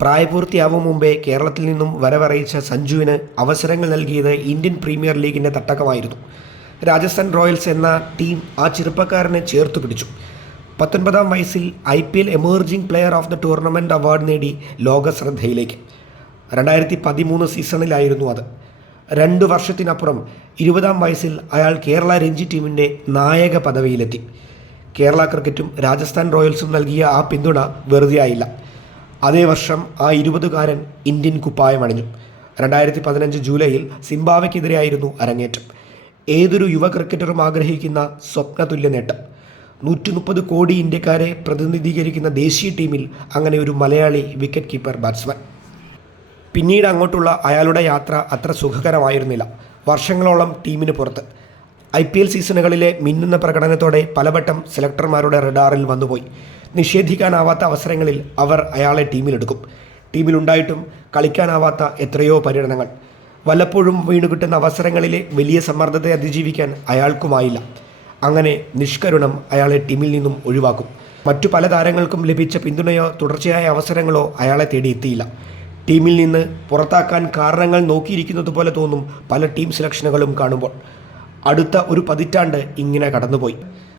പ്രായപൂർത്തിയാവും മുമ്പേ കേരളത്തിൽ നിന്നും വരവറിയിച്ച സഞ്ജുവിന് അവസരങ്ങൾ നൽകിയത് ഇന്ത്യൻ പ്രീമിയർ ലീഗിൻ്റെ തട്ടകമായിരുന്നു. രാജസ്ഥാൻ റോയൽസ് എന്ന ടീം ആ ചെറുപ്പക്കാരനെ ചേർത്തു പിടിച്ചു. 19-ാം വയസ്സിൽ IPL emerging player of the tournament award നേടി ലോക ശ്രദ്ധയിലേക്ക്. 2013 സീസണിലായിരുന്നു അത്. 2 വർഷത്തിനപ്പുറം 20-ാം വയസ്സിൽ അയാൾ കേരള രഞ്ജി ടീമിൻ്റെ നായക പദവിയിലെത്തി. കേരള ക്രിക്കറ്റും രാജസ്ഥാൻ റോയൽസും നൽകിയ ആ പിന്തുണ വെറുതെ ആയില്ല. അതേ വർഷം ആ 20-കാരൻ ഇന്ത്യൻ കുപ്പായമണിഞ്ഞു. 2015 ജൂലൈയിൽ സിംബാബ്വെക്കെതിരെയായിരുന്നു അരങ്ങേറ്റം. ഏതൊരു യുവ ക്രിക്കറ്ററും ആഗ്രഹിക്കുന്ന സ്വപ്നതുല്യ നേട്ടം. 130 കോടി ഇന്ത്യക്കാരെ പ്രതിനിധീകരിക്കുന്ന ദേശീയ ടീമിൽ അങ്ങനെ ഒരു മലയാളി വിക്കറ്റ് കീപ്പർ ബാറ്റ്സ്മാൻ. പിന്നീട് അങ്ങോട്ടുള്ള അയാളുടെ യാത്ര അത്ര സുഖകരമായിരുന്നില്ല. വർഷങ്ങളോളം ടീമിന് പുറത്ത്. IPL സീസണുകളിലെ മിന്നുന്ന പ്രകടനത്തോടെ പലവട്ടം സെലക്ടർമാരുടെ റഡാറിൽ വന്നുപോയി. നിഷേധിക്കാനാവാത്ത അവസരങ്ങളിൽ അവർ അയാളെ ടീമിലെടുക്കും. ടീമിലുണ്ടായിട്ടും കളിക്കാനാവാത്ത എത്രയോ പര്യടനങ്ങൾ. വല്ലപ്പോഴും വീണുകിട്ടുന്ന അവസരങ്ങളിലെ വലിയ സമ്മർദ്ദത്തെ അതിജീവിക്കാൻ അയാൾക്കുമായില്ല. അങ്ങനെ നിഷ്കരുണം അയാളെ ടീമിൽ നിന്നും ഒഴിവാക്കും. മറ്റു പല താരങ്ങൾക്കും ലഭിച്ച പിന്തുണയോ തുടർച്ചയായ അവസരങ്ങളോ അയാളെ തേടിയെത്തിയില്ല. ടീമിൽ നിന്ന് പുറത്താക്കാൻ കാരണങ്ങൾ നോക്കിയിരിക്കുന്നത് പോലെ തോന്നും പല ടീം സെലക്ഷനുകളും കാണുമ്പോൾ. അടുത്ത ഒരു പതിറ്റാണ്ട് ഇങ്ങനെ കടന്നുപോയി.